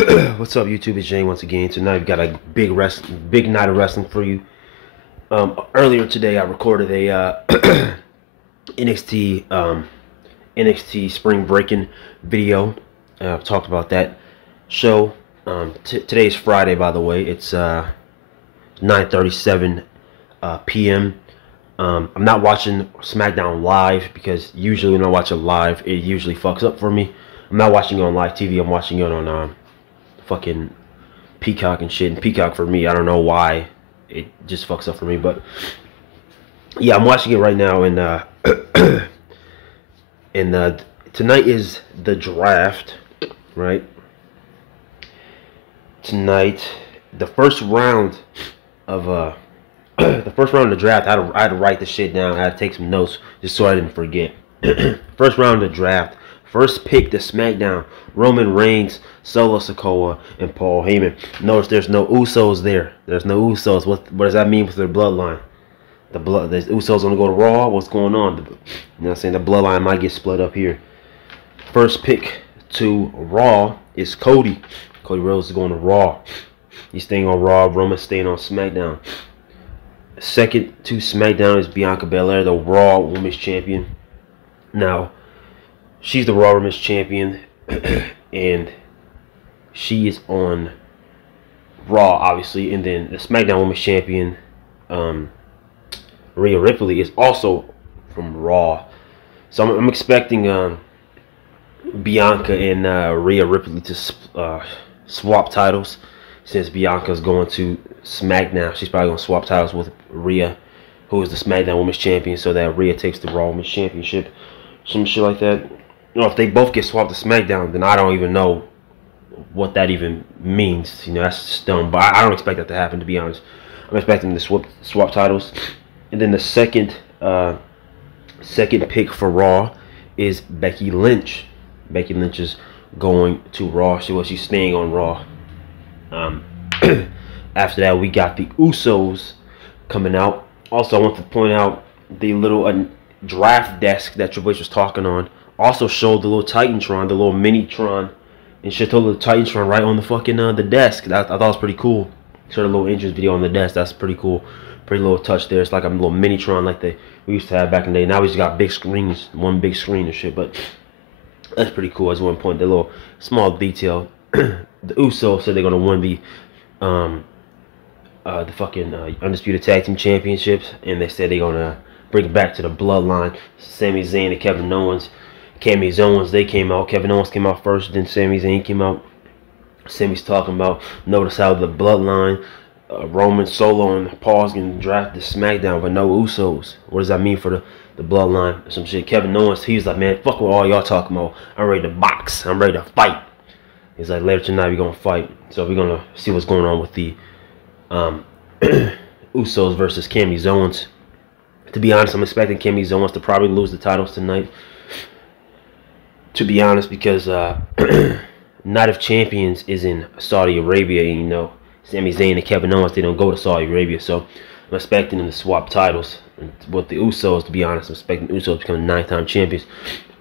What's up, YouTube? It's Jane once again. Tonight we've got a big night of wrestling for you. Earlier today, I recorded a NXT Spring Breaking video. Talked about that show. Today is Friday, by the way. It's 9:37 p.m. I'm not watching SmackDown live because usually when I watch it live, it usually fucks up for me. I'm not watching it on live TV. I'm watching it on fucking Peacock and shit. And Peacock, for me, I don't know why it just fucks up for me, but yeah, I'm watching it right now. And tonight is the draft, right? Tonight, the first round of the draft. I had to write the shit down. I had to take some notes just so I didn't forget. First round of the draft. First pick to SmackDown, Roman Reigns, Solo Sikoa, and Paul Heyman. Notice there's no Usos there. There's no Usos. What does that mean with their bloodline? The Usos gonna go to Raw. What's going on? You know what I'm saying? The bloodline might get split up here. First pick to Raw is Cody. Cody Rhodes is going to Raw. He's staying on Raw. Roman's staying on SmackDown. Second to SmackDown is Bianca Belair, the Raw Women's Champion. Now, she's the Raw Women's Champion, and she is on Raw, obviously. And then the SmackDown Women's Champion, Rhea Ripley, is also from Raw. So I'm expecting Bianca and Rhea Ripley to swap titles. Since Bianca's going to SmackDown, she's probably going to swap titles with Rhea, who is the SmackDown Women's Champion, so that Rhea takes the Raw Women's Championship. Some shit like that. You know, if they both get swapped to SmackDown, then I don't even know what that even means. You know, that's just dumb. But I don't expect that to happen, to be honest. I'm expecting them to swap titles. And then the second pick for Raw is Becky Lynch. Becky Lynch is going to Raw. She's staying on Raw. After that, we got the Usos coming out. Also, I want to point out the little draft desk that Triple H was talking on. Also showed the little Titantron, the little mini Tron, and showed the little Titantron right on the fucking the desk. I thought it was pretty cool. Showed a little entrance video on the desk. That's pretty cool. Pretty little touch there. It's like a little mini Tron like we used to have back in the day. Now we just got big screens, one big screen and shit. But that's pretty cool. I just want to point that little small detail. The Usos said they're gonna win the fucking Undisputed Tag Team Championships, and they said they're gonna bring it back to the bloodline. Sami Zayn and Kevin Owens. They came out. Kevin Owens came out first, then Sami Zayn came out. Sami's talking about, notice how the bloodline, Roman, Solo, and Paul's getting drafted to SmackDown, but no Usos. What does that mean for the bloodline? Some shit. Kevin Owens, he's like, man, fuck what all y'all talking about. I'm ready to box. I'm ready to fight. He's like, later tonight we're gonna fight. So we're gonna see what's going on with the Usos versus Sami Owens. To be honest, I'm expecting Sami Owens to probably lose the titles tonight. To be honest, because Night of Champions is in Saudi Arabia, and you know, Sami Zayn and Kevin Owens, they don't go to Saudi Arabia, so I'm expecting them to swap titles with the Usos. To be honest, I'm expecting the Usos to become 9-time champions.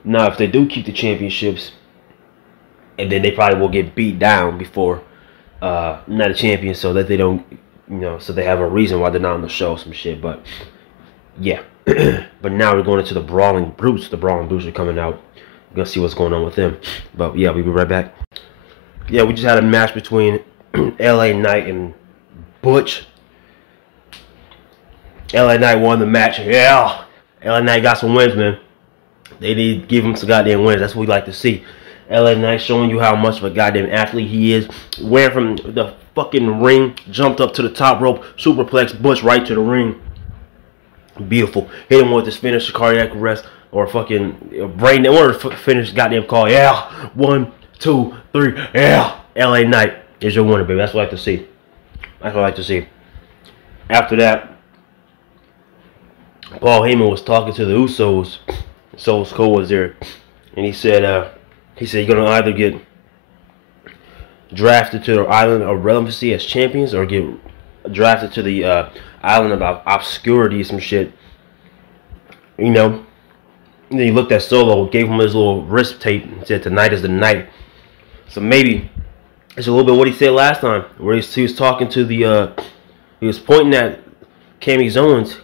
Now, if they do keep the championships, and then they probably will get beat down before Night of Champions, so that they don't, you know, so they have a reason why they're not on the show, some shit. But yeah, but now we're going into the Brawling Brutes. The Brawling Brutes are coming out. We're gonna see what's going on with them. But yeah, we'll be right back. Yeah, we just had a match between LA Knight and Butch. LA Knight won the match. Yeah, LA Knight got some wins, man. They need to give him some goddamn wins. That's what we like to see. LA Knight showing you how much of a goddamn athlete he is. Went from the fucking ring, jumped up to the top rope, superplex Butch right to the ring. Beautiful. Hit him with this finisher, cardiac arrest, or fucking brain. They wanted to finish goddamn call. Yeah, 1, 2, 3. Yeah, LA Knight is your winner, baby. That's what I like to see. That's what I like to see. After that, Paul Heyman was talking to the Usos. Solo Sikoa was there, and he said you're gonna either get drafted to the island of relevancy as champions, or get drafted to the island of obscurity, some shit. You know. And then he looked at Solo, gave him his little wrist tape, and said, "Tonight is the night." So maybe It's a little bit what he said last time, where he was talking to the, he was pointing at Kevin Owens,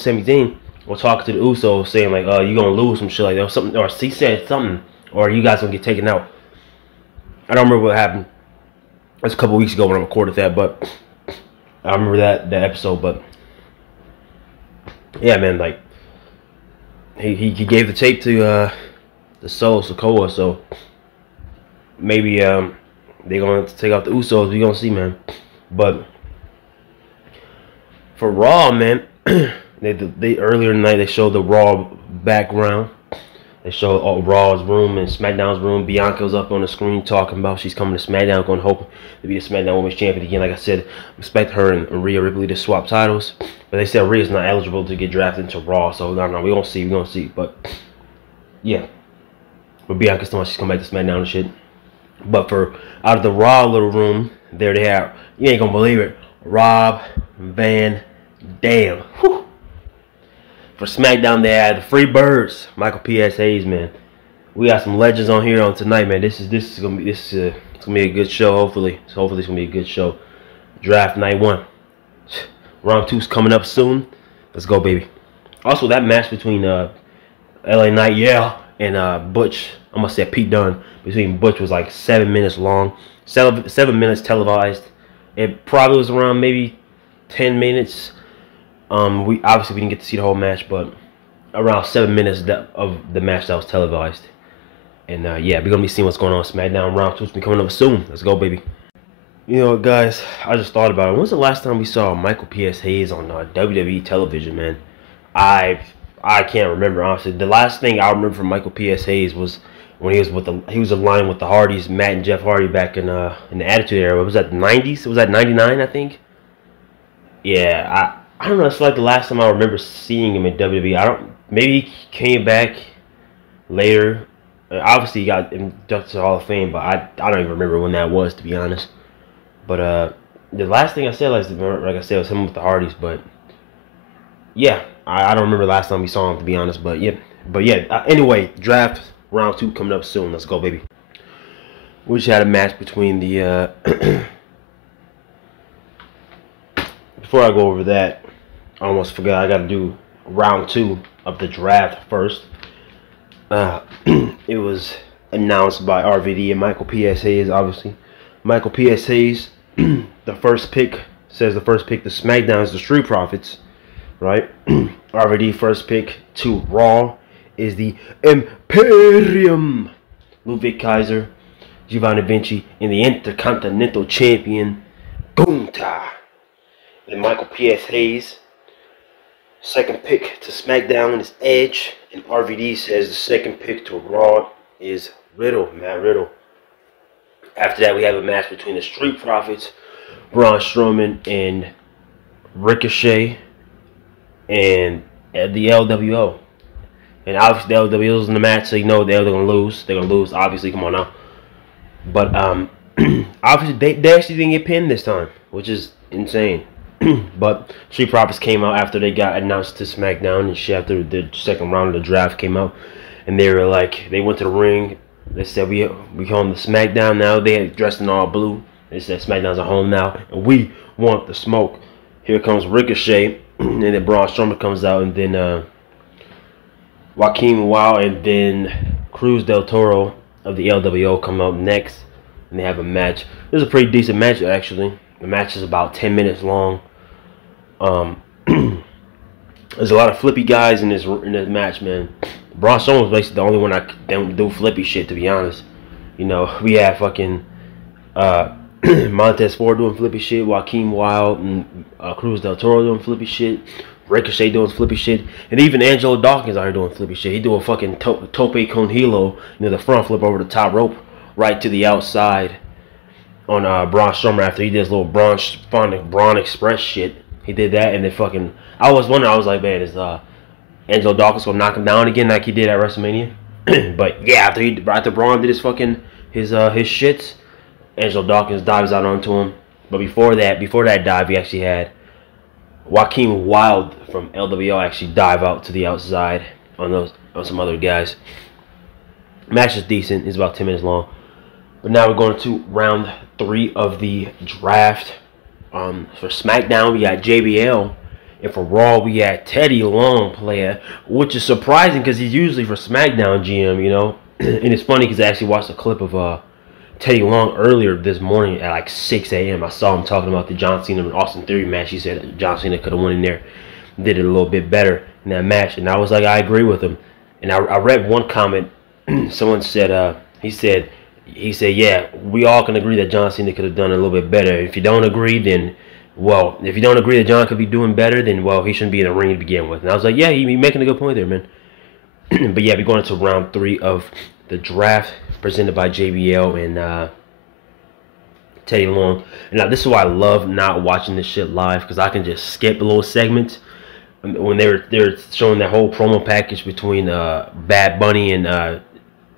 Sami Zayn, or talking to the Usos, saying like, you gonna lose some shit like that, or something, or he said something, or you guys gonna get taken out. I don't remember what happened. It's a couple weeks ago when I recorded that, but I remember that episode. But yeah, man, like he gave the tape to the Solo Sikoa, so maybe they're gonna take out the Usos. We gonna see, man. But for Raw, man, they earlier tonight they showed the Raw background. They showed Raw's room and SmackDown's room. Bianca was up on the screen talking about she's coming to SmackDown, going to hope to be the SmackDown Women's Champion again. Like I said, expect her and Rhea Ripley to swap titles. But they said Rhea's not eligible to get drafted into Raw, so no, we're going to see. We're going to see. But yeah. But Bianca's talking about she's coming back to SmackDown and shit. But for out of the Raw little room, there they have, you ain't going to believe it, Rob Van Dam. Whew. For SmackDown, they had the Free Birds, Michael P.S. Hayes, man. We got some legends on here on tonight, man. It's gonna be a good show. Hopefully it's gonna be a good show. Draft night 1, round 2's coming up soon. Let's go, baby. Also, that match between LA Knight, and Butch, I'm gonna say Pete Dunne, between Butch was like 7 minutes long, 7 minutes televised. It probably was around maybe 10 minutes. We didn't get to see the whole match, but around 7 minutes of the match that was televised. And yeah, we're gonna be seeing what's going on. SmackDown round 2's be coming up soon. Let's go, baby. You know what, guys? I just thought about it. When's the last time we saw Michael P.S. Hayes on WWE television, man? I can't remember, honestly. The last thing I remember from Michael P.S. Hayes was when he was aligned with the Hardys, Matt and Jeff Hardy, back in the Attitude Era. Was that the 90s? Was that 99? I think. Yeah, I don't know. It's like the last time I remember seeing him in WWE. Maybe he came back later. Obviously, he got inducted to the Hall of Fame, but I don't even remember when that was, to be honest. But the last thing I said, like I said, was him with the Hardys. But yeah, I don't remember the last time we saw him, to be honest. But yeah. Anyway, draft round 2 coming up soon. Let's go, baby. We just had a match between the. Before I go over that, I almost forgot. I got to do round 2 of the draft first. It was announced by RVD and Michael P.S. Hayes, obviously. Michael P.S. Hayes, the first pick to SmackDown is the Street Profits, right? RVD first pick to Raw is the Imperium. Ludwig Kaiser, Giovanni Vinci, and the Intercontinental Champion, Gunther. And Michael P.S. Hayes, second pick to SmackDown is Edge, and RVD says the second pick to Raw is Matt Riddle. After that, we have a match between the Street Profits, Braun Strowman and Ricochet, and the LWO. And obviously, the LWO is in the match, so you know they're gonna lose. They're gonna lose, obviously. Come on now. But obviously, they actually didn't get pinned this time, which is insane. But Street Profits came out after they got announced to SmackDown and shit, after the second round of the draft came out, and they were like, they went to the ring. They said we home to SmackDown now. They had dressed in all blue. They said SmackDown's at home now, and we want the smoke. Here comes Ricochet, and then Braun Strowman comes out, and then Joaquin Wilde, and then Cruz del Toro of the LWO come out next, and they have a match. It was a pretty decent match, actually. The match is about 10 minutes long. There's a lot of flippy guys in this match, man. Braun Strowman was basically the only one that don't do flippy shit, to be honest. You know, we had fucking Montez Ford doing flippy shit, Joaquin Wilde and Cruz del Toro doing flippy shit, Ricochet doing flippy shit, and even Angelo Dawkins out here doing flippy shit. He do a fucking tope con hilo, the front flip over the top rope, right to the outside on Braun Strowman after he did his little Braun Express shit. He did that, and then fucking, I was wondering, I was like, man, is Angelo Dawkins gonna knock him down again like he did at WrestleMania? But yeah, after Braun did his fucking his shits, Angelo Dawkins dives out onto him. But before that dive, we actually had Joaquin Wilde from LWO actually dive out to the outside on some other guys. Match is decent. It's about 10 minutes long. But now we're going to round 3 of the draft. For SmackDown, we got JBL. And for Raw, we got Teddy Long player, which is surprising because he's usually for SmackDown GM, you know. And it's funny because I actually watched a clip of Teddy Long earlier this morning at like 6 a.m. I saw him talking about the John Cena and Austin Theory match. He said John Cena could have won in there, did it a little bit better in that match. And I was like, I agree with him. And I read one comment. Someone said, he said, yeah, we all can agree that John Cena could have done a little bit better. If you don't agree, then, well, if you don't agree that John could be doing better, then, well, he shouldn't be in the ring to begin with. And I was like, yeah, you're making a good point there, man. But yeah, we're going into round 3 of the draft presented by JBL and Teddy Long. And now this is why I love not watching this shit live, because I can just skip little segments. When they're showing that whole promo package between Bad Bunny and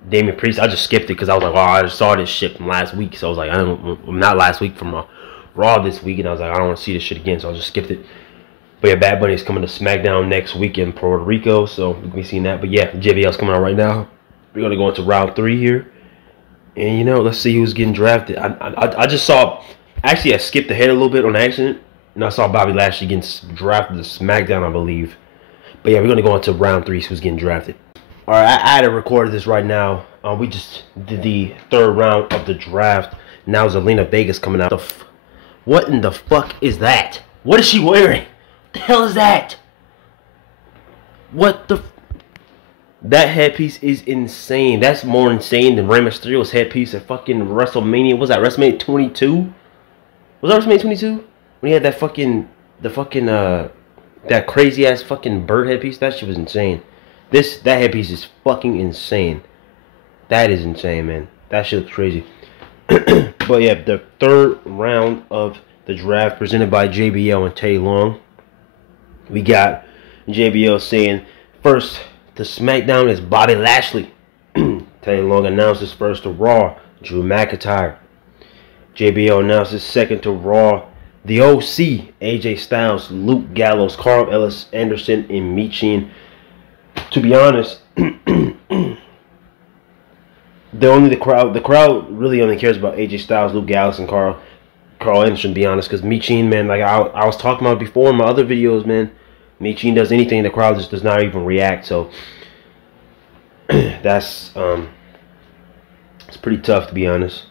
Damian Priest, I just skipped it because I was like, oh, I just saw this shit from last week. So I was like, not last week, from Raw this week, and I was like, I don't want to see this shit again, so I just skipped it. But yeah, Bad Bunny is coming to SmackDown next week in Puerto Rico, so we'll be seeing that. But yeah, JBL's coming out right now. We're gonna go into round 3 here, and you know, let's see who's getting drafted. I just saw, actually, I skipped ahead a little bit on accident, and I saw Bobby Lashley getting drafted to SmackDown, I believe. But yeah, we're gonna go into round 3, so who's getting drafted. All right, I had to record this right now. We just did the 3rd round of the draft. Now Zelina Vega's coming out. What in the fuck is that? What is she wearing? What the hell is that? What the? That headpiece is insane. That's more insane than Rey Mysterio's headpiece at fucking WrestleMania. What was that, WrestleMania 22? Was that WrestleMania 22? When he had that that crazy ass fucking bird headpiece? That shit was insane. That headpiece is fucking insane. That is insane, man. That shit looks crazy. But yeah, the 3rd round of the draft presented by JBL and Teddy Long. We got JBL saying, first to SmackDown is Bobby Lashley. Teddy Long announces first to Raw, Drew McIntyre. JBL announces second to Raw, the OC, AJ Styles, Luke Gallows, Carl Ellis Anderson, and Michin. To be honest, the crowd really only cares about AJ Styles, Luke Gallows, and Carl Anderson, to be honest, because Michin, man, like I was talking about before in my other videos, man, Michin does anything, the crowd just does not even react. So that's it's pretty tough, to be honest.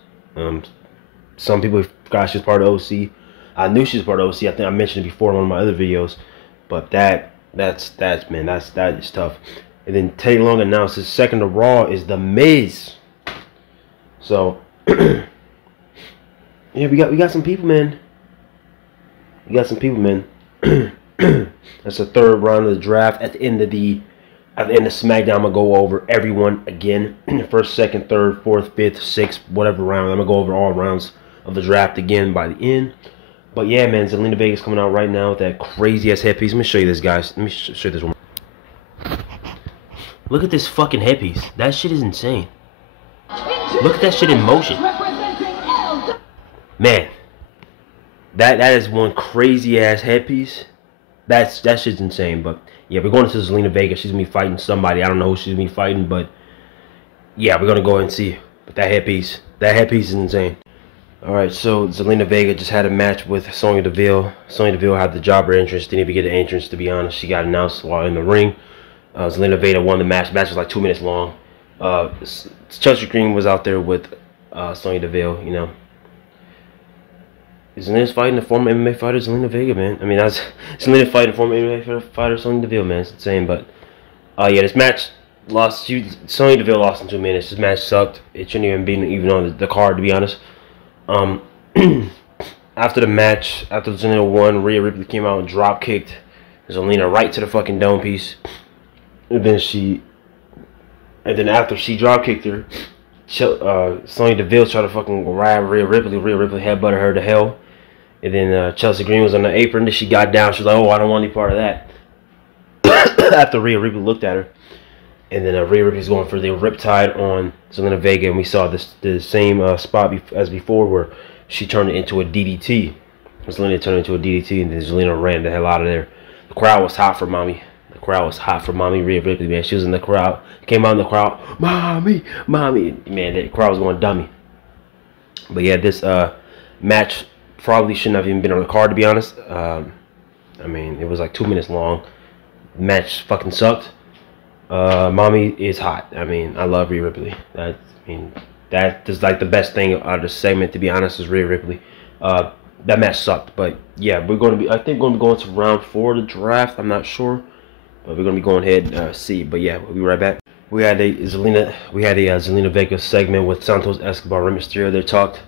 Some people forgot she's part of OC. I knew she was part of OC. I think I mentioned it before in one of my other videos, but that is tough. And then Teddy Long announces second to Raw is The Miz. So yeah, we got some people, man. We got some people, man. That's the 3rd round of the draft. At the end of SmackDown, I'm gonna go over everyone again. 1st, 2nd, 3rd, 4th, 5th, 6th, whatever round. I'm gonna go over all rounds of the draft again by the end. But yeah, man, Zelina Vega's coming out right now with that crazy ass headpiece. Let me show you this, guys. Let me show you this one. Look at this fucking headpiece. That shit is insane. Look at that shit in motion. Man, that is one crazy ass headpiece. That shit's insane. But yeah, we're going to Zelina Vega. She's gonna be fighting somebody. I don't know who she's gonna be fighting, but yeah, we're gonna go and see. But that headpiece is insane. Alright, so Zelina Vega just had a match with Sonya Deville. Sonya Deville had the jobber entrance. Didn't even get an entrance, to be honest. She got announced while in the ring. Zelina Vega won the match. The match was like 2 minutes long. Chelsea Green was out there with Sonya Deville, you know. Zelina's fighting a former MMA fighter, Zelina Vega, man. I mean, that's Zelina fighting a former MMA fighter, Sonya Deville, man. It's insane, but yeah, this match lost. Sonya Deville lost in 2 minutes. This match sucked. It shouldn't even be on the card, to be honest. After the match, after Zelina won, Rhea Ripley came out and drop kicked Zelina right to the fucking dome piece. And then after she drop kicked her, Sonya Deville tried to fucking grab Rhea Ripley. Rhea Ripley headbutted her to hell. And then Chelsea Green was on the apron. Then she got down. She was like, "Oh, I don't want any part of that." After Rhea Ripley looked at her. And then Rhea Ripley's going for the Riptide on Zelina Vega. And we saw the same spot as before where she turned it into a DDT. Zelina turned it into a DDT, and then Zelina ran the hell out of there. The crowd was hot for mommy. The crowd was hot for mommy Rhea Ripley, man. She was in the crowd. Came out in the crowd. Mommy, mommy. Man, the crowd was going dummy. But yeah, this match probably shouldn't have even been on the card, to be honest. I mean, it was like 2 minutes long. Match fucking sucked. Mommy is hot. I mean, I love Rhea Ripley. That is like the best thing out of the segment, to be honest, is Rhea Ripley. That match sucked, but yeah, we're going to be. I think we're going to be going to round 4 of the draft. I'm not sure, but we're going to be going ahead and see. But yeah, we'll be right back. We had a Zelina Vega segment with Santos Escobar, Rey Mysterio. They talked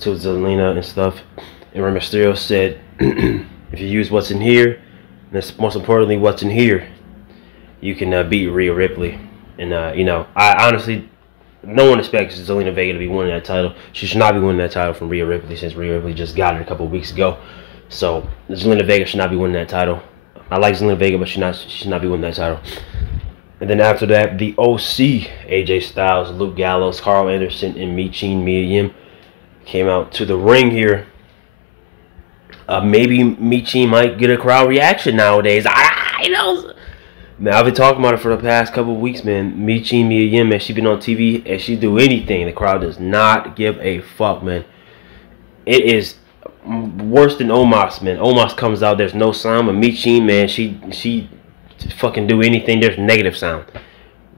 to Zelina and stuff, and Rey Mysterio said, "If you use what's in here, and that's most importantly what's in here, you can beat Rhea Ripley." And I honestly, no one expects Zelina Vega to be winning that title. She should not be winning that title from Rhea Ripley, since Rhea Ripley just got it a couple of weeks ago. So Zelina Vega should not be winning that title. I like Zelina Vega, but she should not be winning that title. And then after that, the OC, AJ Styles, Luke Gallows, Carl Anderson, and Mia Yim came out to the ring here. Maybe Michin might get a crowd reaction nowadays. Man, I've been talking about it for the past couple of weeks, man. Mia Yim, man, she been on TV and she do anything. The crowd does not give a fuck, man. It is worse than Omos, man. Omos comes out, there's no sound, but Michin, man, she fucking do anything, there's negative sound.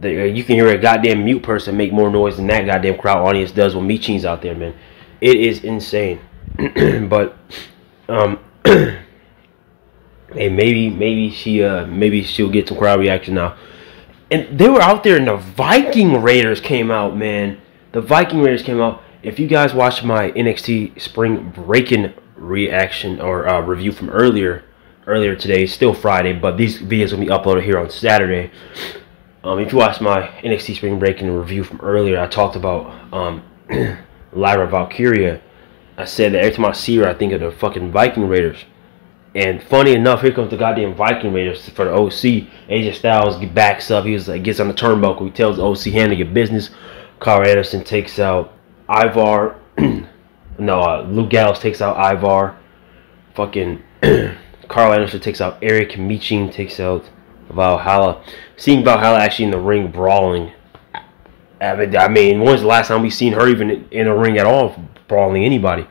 You can hear a goddamn mute person make more noise than that goddamn crowd audience does when Michin's out there, man. It is insane. But hey, maybe she'll get some crowd reaction now. And they were out there, and the Viking Raiders came out, man. The Viking Raiders came out. If you guys watched my NXT Spring Breaking reaction or review from earlier today, it's still Friday, but these videos will be uploaded here on Saturday. If you watched my NXT Spring Breaking review from earlier, I talked about Lyra Valkyria. I said that every time I see her, I think of the fucking Viking Raiders. And funny enough, here comes the goddamn Viking Raiders for the OC. AJ Styles backs up. He was like, gets on the turnbuckle. He tells the OC, handle your business. Carl Anderson takes out Ivar. Luke Gallows takes out Ivar. Fucking Carl Anderson takes out Eric. Michin takes out Valhalla. Seeing Valhalla actually in the ring brawling. I mean, when's the last time we seen her even in a ring at all brawling anybody?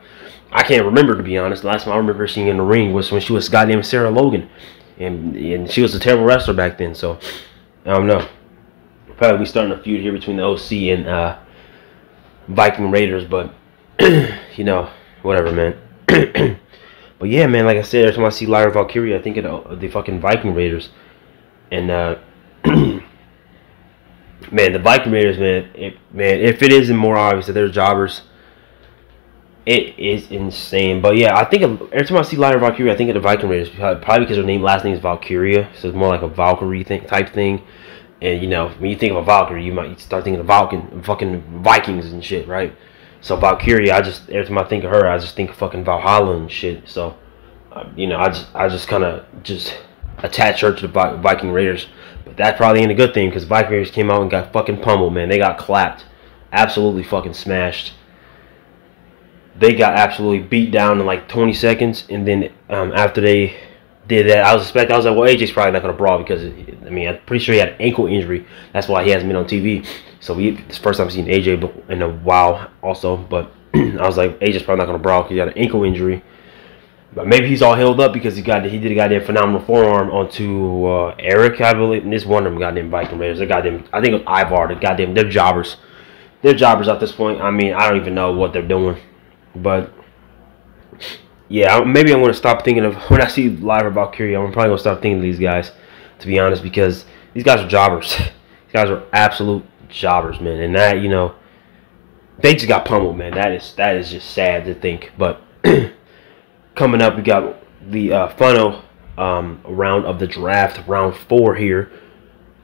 I can't remember, to be honest. The last time I remember seeing her in the ring was when she was goddamn Sarah Logan. And she was a terrible wrestler back then, so I don't know. Probably be starting a feud here between the OC and Viking Raiders, but whatever, man. But yeah, man, like I said, every time I see Lyra Valkyria, I think of the fucking Viking Raiders. And man, the Viking Raiders, man, if it isn't more obvious that they're jobbers, it is insane. But yeah, I think every time I see Lyra Valkyria, I think of the Viking Raiders, probably because her last name is Valkyria, so it's more like a Valkyrie type thing. And when you think of a Valkyrie, you might start thinking of fucking Vikings and shit, right? So Valkyria, every time I think of her, I just think of fucking Valhalla and shit. So I just kind of attach her to the Viking Raiders. But that probably ain't a good thing, because Viking Raiders came out and got fucking pummeled, man. They got clapped, absolutely fucking smashed. They got absolutely beat down in like 20 seconds, and then after they did that, I was like, well, AJ's probably not gonna brawl, because I'm pretty sure he had an ankle injury. That's why he hasn't been on TV. So it's the first time I've seen AJ in a while, also. But I was like, AJ's probably not gonna brawl because he had an ankle injury. But maybe he's all healed up because he did a goddamn phenomenal forearm onto Eric, I believe. And this one of them goddamn Viking Raiders. I think it was Ivar. They're jobbers. They're jobbers at this point. I don't even know what they're doing. But yeah, maybe I'm going to stop thinking of, when I see Lyra Valkyria, I'm probably going to stop thinking of these guys, to be honest, because these guys are jobbers. These guys are absolute jobbers, man. And that, they just got pummeled, man. That is just sad to think. But coming up, we got the final round of the draft, round 4 here.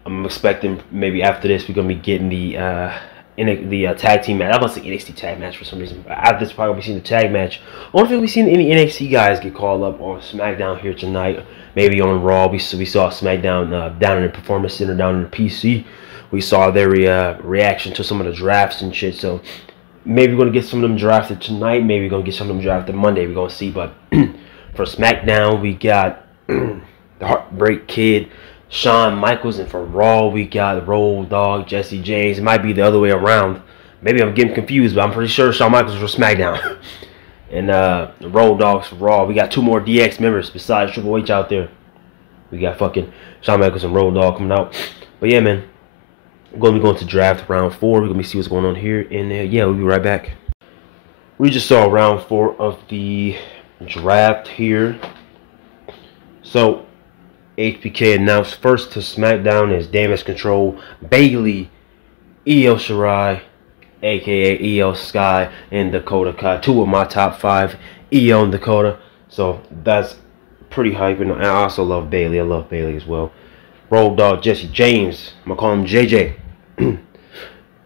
I'm expecting maybe after this we're going to be getting the tag team match. I'm about to say NXT tag match for some reason. After this, probably be seeing the tag match. I wonder if we'll be seeing any NXT guys get called up on SmackDown here tonight. Maybe on Raw. We saw SmackDown down in the Performance Center, down in the PC. We saw their reaction to some of the drafts and shit. So maybe we're going to get some of them drafted tonight. Maybe we're going to get some of them drafted Monday. We're going to see. But for SmackDown, we got the Heartbreak Kid, Shawn Michaels, and for Raw, we got Road Dogg, Jesse James. It might be the other way around, Maybe I'm getting confused, but I'm pretty sure Shawn Michaels was for SmackDown. And Road Dogs for Raw. We got 2 more DX members besides Triple H out there. We got fucking Shawn Michaels and Road Dogg coming out. But yeah, man. We're going to be going to draft round 4. We're going to see what's going on here. And yeah, we'll be right back. We just saw round 4 of the draft here. So, HBK announced first to SmackDown as Damage Control, Bayley, Io Shirai, aka Io Sky, and Dakota Kai. 2 of my top 5, Io and Dakota. So, that's pretty hype. And I also love Bayley. I love Bayley as well. Road Dogg Jesse James, I'm going to call him JJ.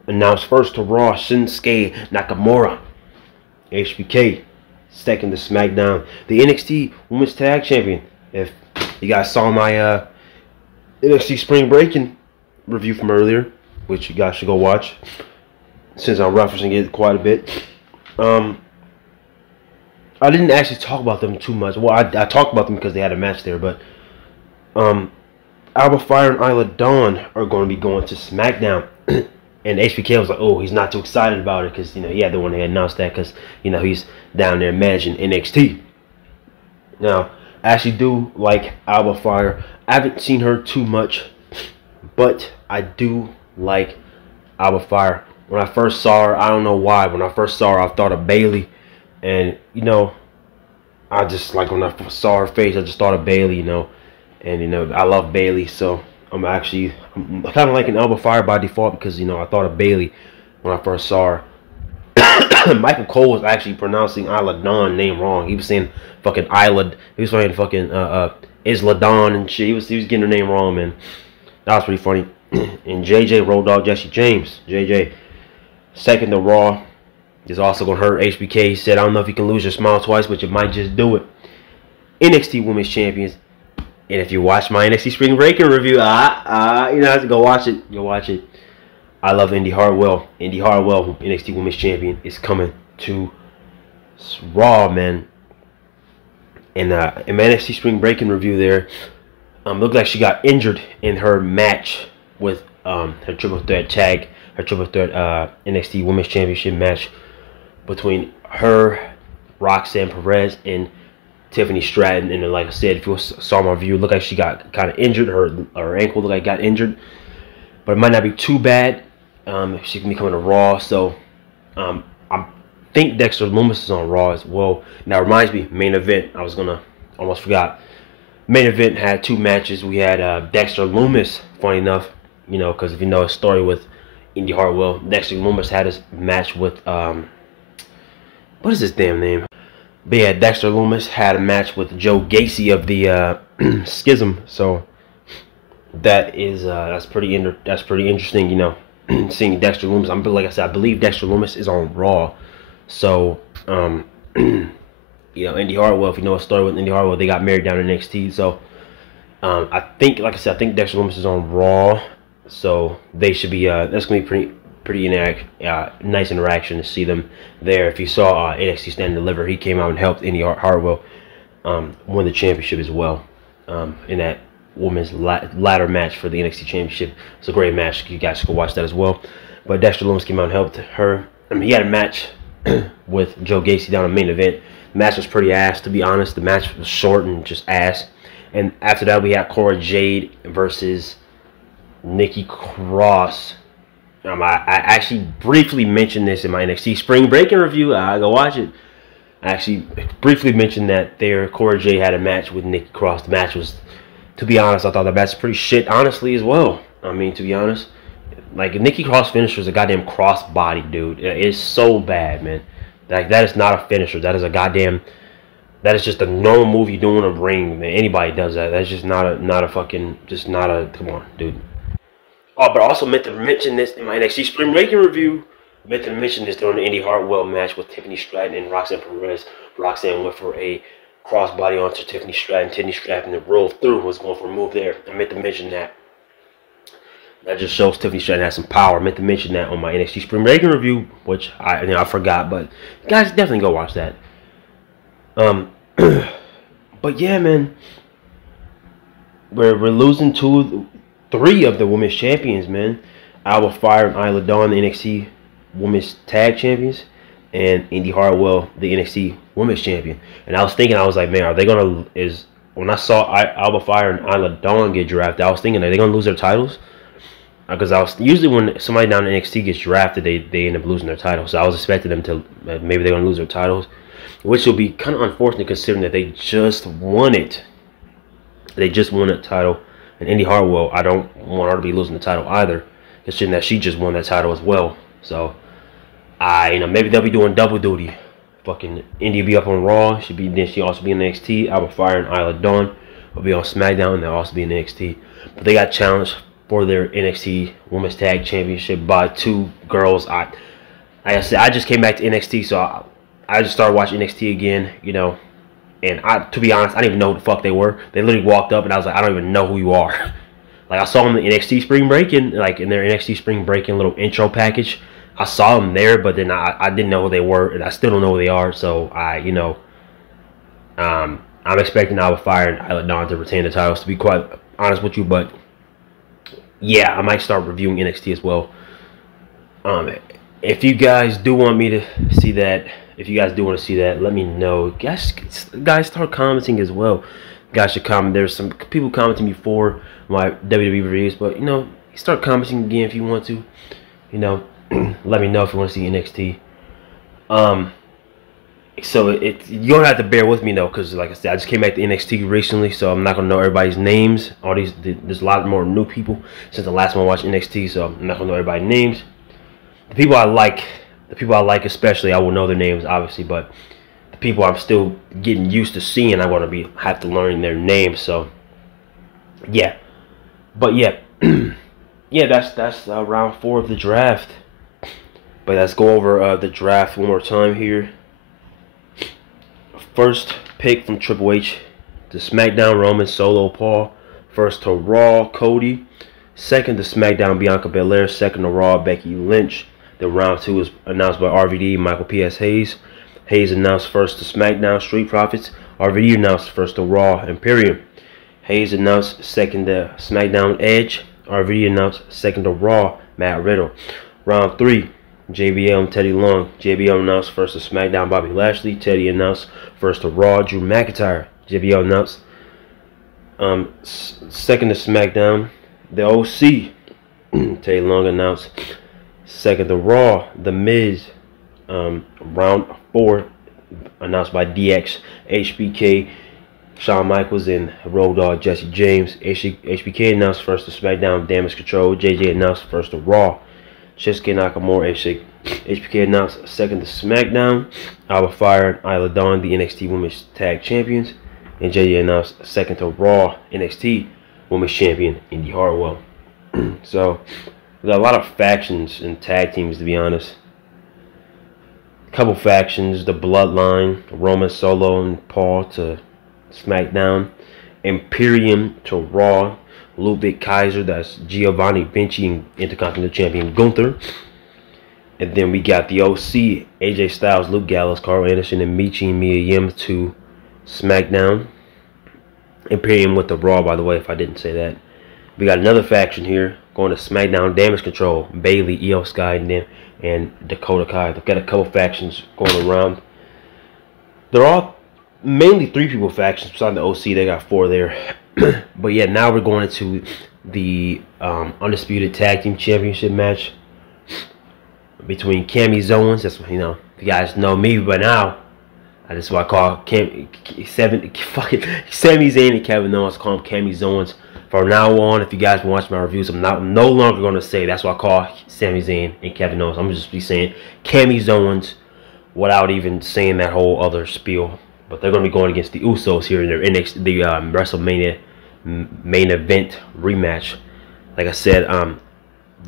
Announced first to Raw, Shinsuke Nakamura. HBK, second to SmackDown. The NXT Women's Tag Champion. If you guys saw my NXT Spring Breaking review from earlier, which you guys should go watch, since I'm referencing it quite a bit. I didn't actually talk about them too much. Well, I talked about them because they had a match there, but Alba Fire and Isla Dawn are going to be going to SmackDown. And HBK was like, oh, he's not too excited about it because, you know, he had the one that announced that because, you know, he's down there managing NXT. Now, I actually do like Alba Fire. I haven't seen her too much, but I do like Alba Fire. When I first saw her, I don't know why. When I first saw her, I thought of Bayley. And, you know, I just, like, when I saw her face, I just thought of Bayley, you know. And, you know, I love Bayley, so I'm kind of liking Alba Fire by default because, you know, I thought of Bayley when I first saw her. Michael Cole was actually pronouncing Isla Dawn name wrong. He was saying fucking Isla. He was saying fucking Isla Dawn and shit. He was getting her name wrong, man. That was pretty funny. And JJ, Road Dogg Jesse James. JJ, second to Raw. Is also going to hurt HBK. He said, I don't know if you can lose your smile twice, but you might just do it. NXT Women's Champions. And if you watch my NXT Spring Breaking review, you know, I have to go watch it. Go watch it. I love Indy Hartwell. Indy Hartwell, NXT Women's Champion, is coming to Raw, man. And in my NXT Spring Breaking review there, looked like she got injured in her match with her triple threat NXT Women's Championship match between her, Roxanne Perez, and Tiffany Stratton. And like I said, if you saw my review, it looked like she got kind of injured. Her ankle looked like it got injured, but it might not be too bad. She can be coming to Raw. So I think Dexter Lumis is on Raw as well. Now, it reminds me, main event. I was gonna almost forgot. Main event had 2 matches. We had Dexter Lumis. Funny enough, you know, because if you know his story with Indy Hartwell, Dexter Lumis had his match with what is his damn name? But yeah, Dexter Lumis had a match with Joe Gacy of the Schism. So that is that's pretty interesting, you know, seeing Dexter Lumis. Like I said, I believe Dexter Lumis is on Raw. So you know, Indy Hartwell, if you know a story with Indy Hartwell, they got married down in NXT. So I think, like I said, I think Dexter Lumis is on Raw. So they should be that's gonna be pretty nice interaction to see them there. If you saw NXT Stand and Deliver, he came out and helped Indy Hartwell win the championship as well in that women's ladder match for the NXT championship. It's a great match. You guys should go watch that as well. But Dexter Lumis came out and helped her. I mean, he had a match with Joe Gacy down in the main event. The match was pretty ass, to be honest. The match was short and just ass. And after that, we had Cora Jade versus Nikki Cross. I actually briefly mentioned this in my NXT Spring Breaking review. Go watch it. I actually briefly mentioned that Cora Jade had a match with Nikki Cross. The match was, to be honest, I thought the match was pretty shit, honestly, as well. I mean, to be honest, like, Nikki Cross finisher is a goddamn crossbody, dude. It is so bad, man. Like, that is not a finisher. That is a goddamn. That is just a normal move you do in a ring, man. Anybody does that. That's just not a fucking. Just not a. Come on, dude. Oh, but I also meant to mention this in my NXT Spring Breaking review. I meant to mention this during the Indy Hartwell match with Tiffany Stratton and Roxanne Perez. Roxanne went for a crossbody onto Tiffany Stratton. Tiffany Stratton rolled through, was going for a move there. I meant to mention that. That just shows Tiffany Stratton has some power. I meant to mention that on my NXT Spring Breaking review, which I forgot, but guys, definitely go watch that. But yeah, man, we're losing 3 of the women's champions, man. Alba Fire and Isla Dawn, the NXT Women's Tag Champions, and Indy Hartwell, the NXT Women's Champion. And I was thinking, I was like, man, are they gonna when I saw Alba Fire and Isla Dawn get drafted, I was thinking, are they gonna lose their titles? Because I was usually when somebody down in NXT gets drafted, they end up losing their titles. So I was expecting them to maybe they're gonna lose their titles, which will be kind of unfortunate considering that they just won it. They just won a title, and Indy Hartwell, I don't want her to be losing the title either, considering that she just won that title as well. So maybe they'll be doing double duty. Fucking Indy will be up on Raw. She also be in NXT. Alba Fire and Isla Dawn will be on SmackDown, and they'll also be in NXT. But they got challenged for their NXT Women's Tag Championship by two girls. Like I said, I just came back to NXT, so I just started watching NXT again, and to be honest, I didn't even know who the fuck they were. They literally walked up, and I was like, I don't even know who you are. Like, I saw them in the NXT Spring Break, in their NXT Spring Break little intro package. I saw them there, but then I didn't know who they were, and I still don't know who they are. So I'm expecting Alba Fire and Isla Dawn to retain the titles, to be quite honest with you. But yeah, I might start reviewing NXT as well. If you guys do want me to see that, let me know. Guys, start commenting as well. Guys should comment. There's some people commenting before my WWE reviews, but start commenting again if you want to. Let me know if you want to see NXT. So you don't have to bear with me though, because like I said, I just came back to NXT recently, so I'm not gonna know everybody's names. There's a lot more new people since the last time I watched NXT, so I'm not gonna know everybody's names. The people I like especially, I will know their names obviously, but the people I'm still getting used to seeing, I'm gonna have to learn their names. So yeah, but yeah, yeah, that's round 4 of the draft. But let's go over the draft one more time here. First pick from Triple H to SmackDown, Roman Solo Paul. First to Raw, Cody. Second to SmackDown, Bianca Belair. Second to Raw, Becky Lynch. Then round 2 was announced by RVD, Michael P.S. Hayes. Hayes announced first to SmackDown, Street Profits. RVD announced first to Raw, Imperium. Hayes announced second to SmackDown, Edge. RVD announced second to Raw, Matt Riddle. Round 3, JBL and Teddy Long. JBL announced first to SmackDown, Bobby Lashley. Teddy announced first to Raw, Drew McIntyre. JBL announced second to SmackDown, the OC. Teddy Long announced second to Raw, The Miz. Round 4 announced by DX, HBK, Shawn Michaels, and Road Dogg Jesse James. HBK announced first to SmackDown, Damage Control. JJ announced first to Raw, Shinsuke Nakamura. HBK announced second to SmackDown, Alba Fire and Isla Dawn, the NXT Women's Tag Champions. And JJ announced second to Raw, NXT Women's Champion, Indy Hartwell. So, we got a lot of factions and tag teams, to be honest. A couple factions, the Bloodline, Roman Solo and Paul to SmackDown. Imperium to Raw, Ludwig Kaiser, that's Giovanni Vinci, and Intercontinental Champion Gunther. And then we got the OC, AJ Styles, Luke Gallows, Carl Anderson, and Michi and Mia Yim to SmackDown. Imperium went to Raw, by the way, if I didn't say that. We got another faction here going to SmackDown, Damage Control, Bayley, Io Sky, and Dakota Kai. They've got a couple factions going around. They're all mainly 3-people factions besides the OC. They got 4 there. But yeah, now we're going into the Undisputed Tag Team Championship match between Cammy Owens. That's what, if you guys know me by now, that's what I call Sami Zayn and Kevin Owens. I call them Cammy Owens. From now on, if you guys been watching my reviews, I'm no longer going to say that's what I call Sami Zayn and Kevin Owens. I'm just be saying Cammy Owens without even saying that whole other spiel. But they're going to be going against the Usos here in their WrestleMania main event rematch. Like I said,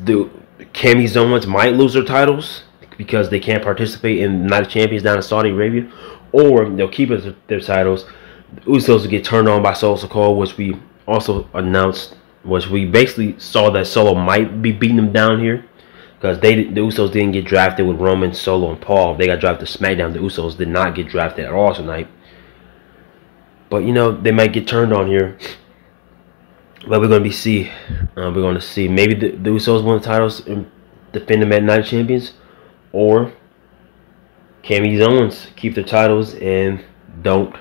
the Cammy Owens might lose their titles because they can't participate in Night of Champions down in Saudi Arabia, or they'll keep their titles. The Usos will get turned on by Solo Sikoa, which we also announced, which we basically saw that Solo might be beating them down here, because the Usos didn't get drafted with Roman, Solo, and Paul. They got drafted to SmackDown. The Usos did not get drafted at all tonight. But they might get turned on here. But we're going to see maybe the Usos win the titles and defend them at Night of Champions, or Cammy Owens keep their titles and don't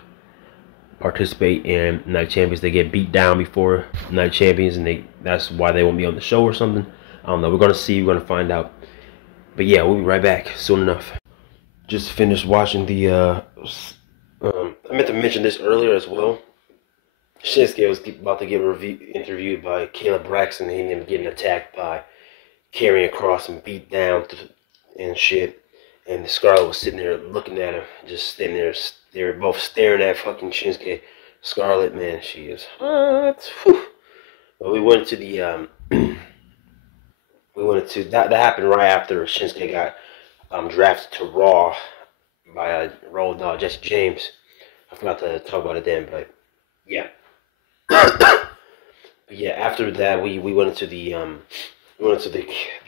participate in Night Champions. They get beat down before Night Champions, and that's why they won't be on the show or something. I don't know. We're gonna see. We're gonna find out. But yeah, we'll be right back soon enough. Just finished watching the. I meant to mention this earlier as well. Shinsuke was about to get interviewed by Caleb Braxton, and him getting attacked by Karrion Kross and beat down and shit. And Scarlett was sitting there looking at him, just sitting there. They were both staring at fucking Shinsuke. Scarlett, man, she is hot. Whew. But we went to the that happened right after Shinsuke got drafted to Raw by Road Dogg Jesse James. I forgot to talk about it then, but yeah. But yeah, after that we went into the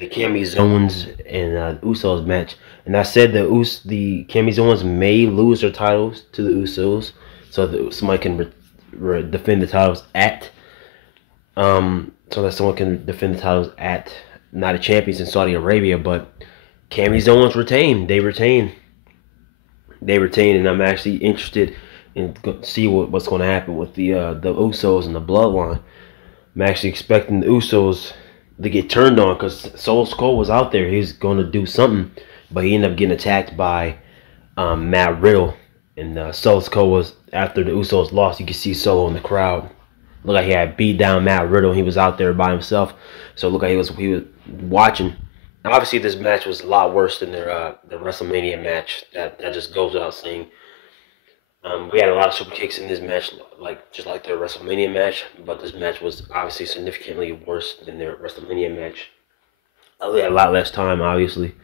Cammy Owens and Usos match, and I said the Cammy Owens may lose their titles to the Usos, so that somebody can defend the titles at Night of Champions in Saudi Arabia. But Cammy Owens retained. They retain, and I'm actually interested in see what's going to happen with the Usos and the Bloodline. I'm actually expecting the Usos to get turned on, because Solo Sikoa was out there. He was going to do something, but he ended up getting attacked by Matt Riddle. And Solo Sikoa was, after the Usos lost, you could see Solo in the crowd. Looked like he had beat down Matt Riddle. He was out there by himself, so it looked like he was watching. Now, obviously, this match was a lot worse than their the WrestleMania match. That just goes without saying. We had a lot of super kicks in this match, just like their WrestleMania match, but this match was obviously significantly worse than their WrestleMania match. They had a lot less time, obviously,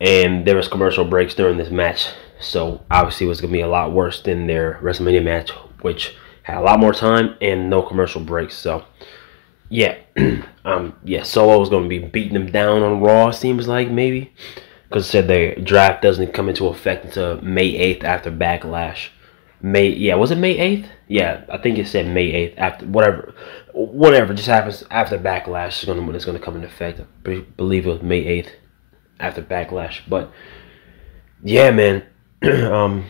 and there was commercial breaks during this match, so obviously it was going to be a lot worse than their WrestleMania match, which had a lot more time and no commercial breaks. So yeah, Solo was going to be beating them down on Raw, seems like, maybe. Because it said the draft doesn't come into effect until May 8th after Backlash. Was it May 8th? Yeah, I think it said May 8th after whatever just happens after Backlash is gonna come into effect. I believe it was May 8th after Backlash. But yeah, man, the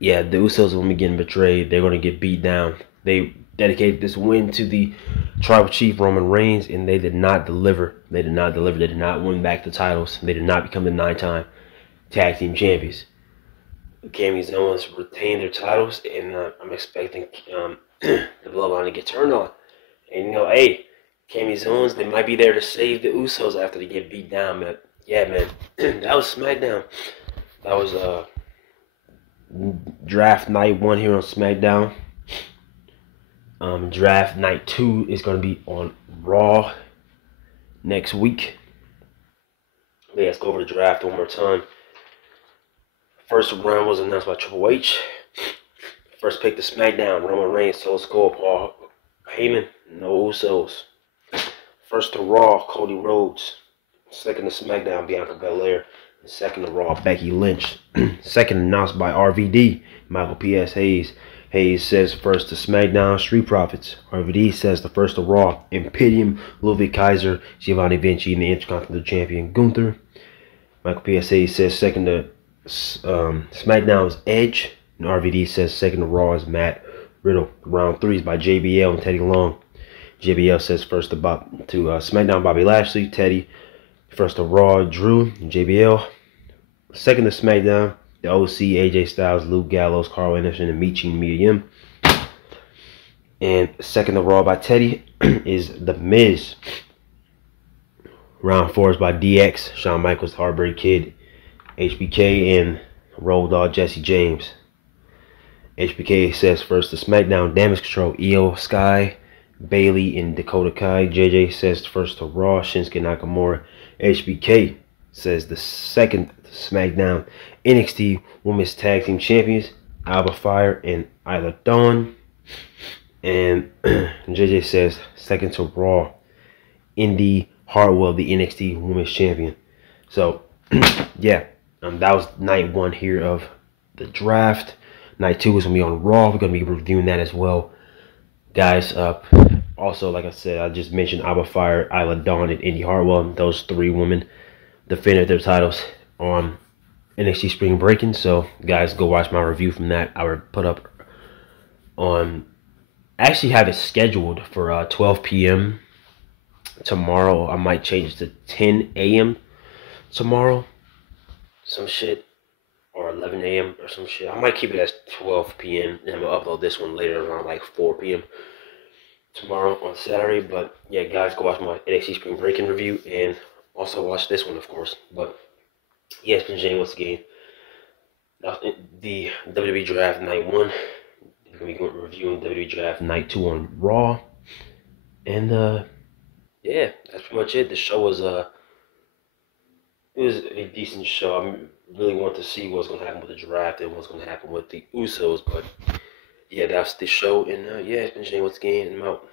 Usos will be getting betrayed. They're gonna get beat down. They dedicated this win to the Tribal Chief Roman Reigns, and they did not deliver. They did not win back the titles. They did not become the 9-time tag team champions. Cammy Owens retained their titles, and I'm expecting the Bloodline to get turned on. And hey, Cammy Owens, they might be there to save the Usos after they get beat down. But yeah, man, that was SmackDown. That was draft night 1 here on SmackDown. Draft night 2 is going to be on Raw next week. Let's go over the draft one more time. First round was announced by Triple H. First pick to SmackDown, Roman Reigns, Solo Sikoa, Paul Heyman, no Usos. First to Raw, Cody Rhodes. Second to SmackDown, Bianca Belair. And second to Raw, Becky Lynch. Second announced by RVD, Michael P.S. Hayes. Hayes says first to SmackDown, Street Profits. RVD says the first to Raw, Imperium, Ludwig Kaiser, Giovanni Vinci, and the Intercontinental Champion Gunther. Michael P.S. Hayes says second to SmackDown's Edge. And RVD says second to Raw is Matt Riddle. Round 3 is by JBL and Teddy Long. JBL says first to SmackDown, Bobby Lashley. Teddy first to Raw, Drew and JBL. Second to SmackDown, the OC, AJ Styles, Luke Gallows, Carl Anderson, and Michi and Mia Yim. And second to Raw by Teddy is The Miz. Round 4 is by DX, Shawn Michaels, Heartbreak Kid, HBK, and Road Dogg Jesse James. HBK says first to SmackDown, Damage Control, Io Sky, Bailey, and Dakota Kai. JJ says first to Raw, Shinsuke Nakamura. HBK says the second to SmackDown, NXT Women's Tag Team Champions, Alba Fire and Isla Dawn. And JJ says second to Raw, Indy Hartwell, the NXT Women's Champion. So, yeah, that was night 1 here of the draft. Night 2 is going to be on Raw. We're going to be reviewing that as well. Guys, also, like I said, I just mentioned Alba Fire, Isla Dawn, and Indy Hartwell. Those 3 women defended their titles on NXT Spring Breaking. So guys, go watch my review from that. I would put up on. I actually have it scheduled for 12 p.m. tomorrow. I might change it to 10 a.m. tomorrow. Some shit. Or 11 a.m. or some shit. I might keep it as 12 p.m. and I'm gonna upload this one later around like 4 p.m. tomorrow on Saturday. But yeah, guys, go watch my NXT Spring Breaking review and also watch this one, of course. But yeah, it's been Jane once again. The WWE Draft Night 1. We're gonna be reviewing WWE Draft Night 2 on Raw. And yeah, that's pretty much it. The show was it was a decent show. I really want to see what's going to happen with the draft and what's going to happen with the Usos. But yeah, that's the show. And yeah, it's been Shane once again. I'm out.